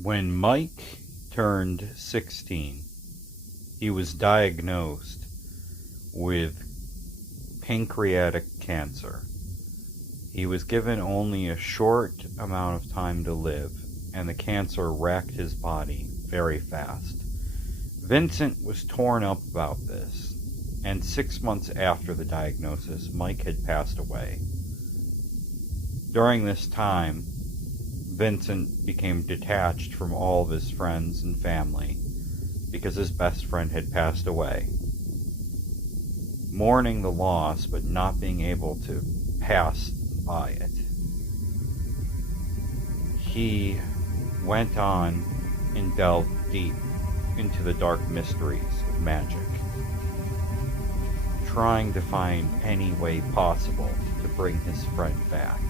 When Mike turned 16, he was diagnosed with pancreatic cancer. He was given only a short amount of time to live, and the cancer racked his body very fast. Vincent was torn up about this, and 6 months after the diagnosis, Mike had passed away. During this time, Vincent became detached from all of his friends and family because his best friend had passed away. Mourning the loss, but not being able to pass by it, he went on and delved deep into the dark mysteries of magic, trying to find any way possible to bring his friend back.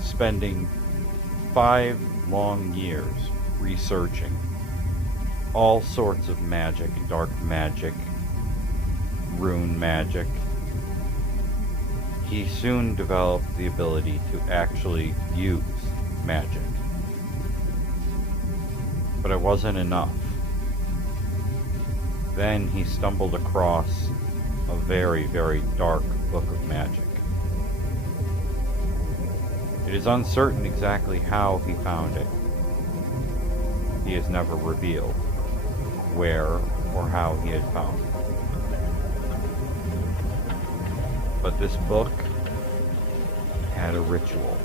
Spending 5 long years researching all sorts of magic, dark magic, rune magic, he soon developed the ability to actually use magic. But it wasn't enough. Then he stumbled across a very, very dark book of magic. It is uncertain exactly how he found it. He has never revealed where or how he had found it. But this book had a ritual,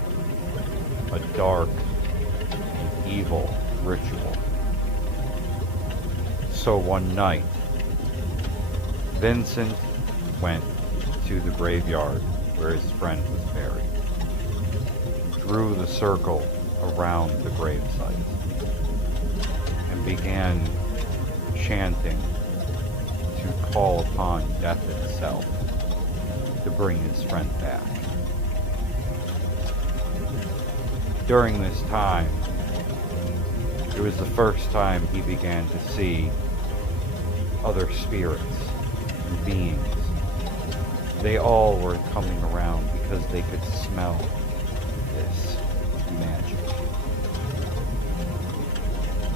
a dark and evil ritual. So one night, Vincent went to the graveyard where his friend was buried, drew the circle around the gravesite, and began chanting to call upon death itself to bring his friend back. During this time, it was the first time he began to see other spirits and beings. They all were coming around because they could smell this magic.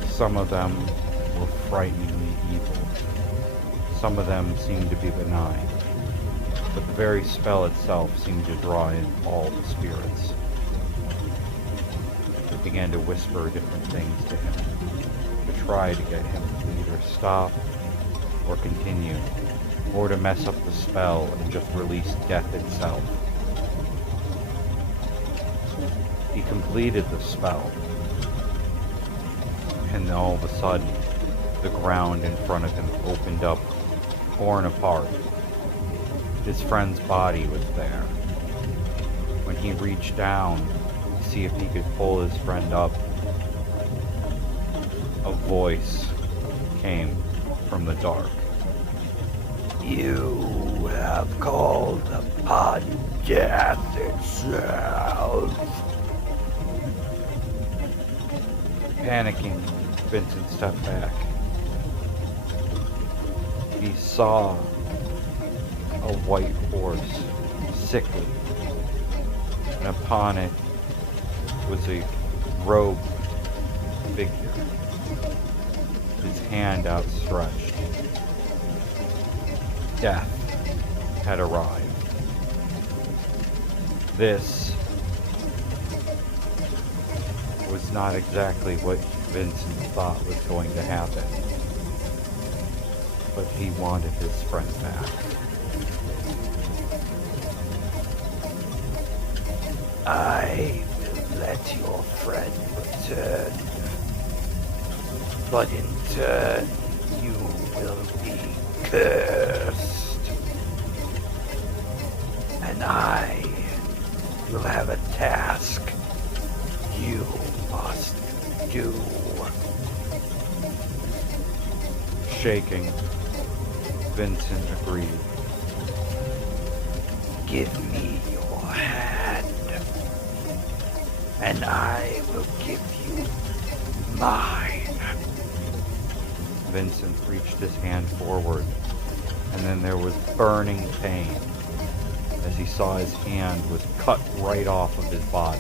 Some of them were frighteningly evil. Some of them seemed to be benign. But the very spell itself seemed to draw in all the spirits. They began to whisper different things to him, to try to get him to either stop or continue, or to mess up the spell and just release death itself. He completed the spell, and all of a sudden, the ground in front of him opened up, torn apart. His friend's body was there. When he reached down to see if he could pull his friend up, a voice came from the dark. You have called upon death itself. Panicking, Vincent stepped back. He saw a white horse, sickly, and upon it was a robed figure, his hand outstretched. Death had arrived. This was not exactly what Vincent thought was going to happen, but he wanted his friend back. I will let your friend return, but in turn you will be cursed, and I will have a task you must do. Shaking, Vincent agreed. Give me your hand, and I will give you mine. Vincent reached his hand forward, and then there was burning pain as he saw his hand was cut right off of his body.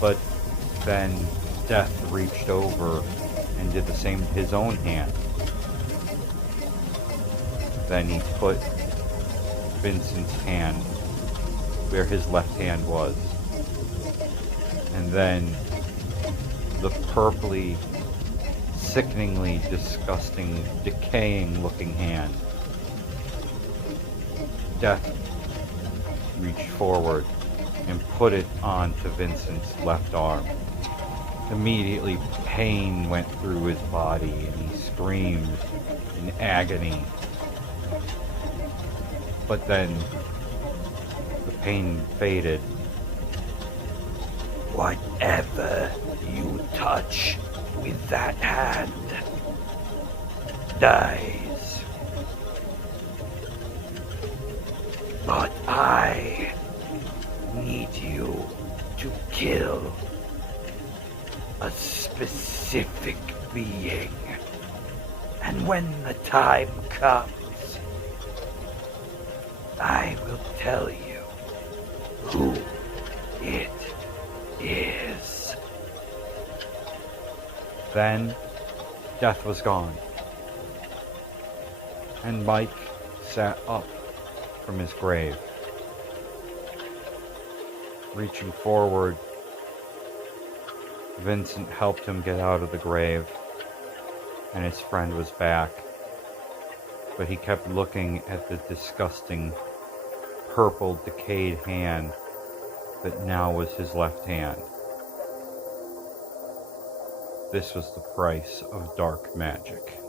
But then Death reached over and did the same to his own hand. Then he put Vincent's hand where his left hand was. And then the purpley, sickeningly disgusting, decaying looking hand. Death reached forward and put it onto Vincent's left arm. Immediately, pain went through his body and he screamed in agony. But then the pain faded. Whatever you touch with that hand dies. But I need you to kill a specific being. And when the time comes, I will tell you who it is. Then Death was gone. And Mike sat up from his grave. Reaching forward, Vincent helped him get out of the grave, and his friend was back. But he kept looking at the disgusting, purple, decayed hand that now was his left hand. This was the price of dark magic.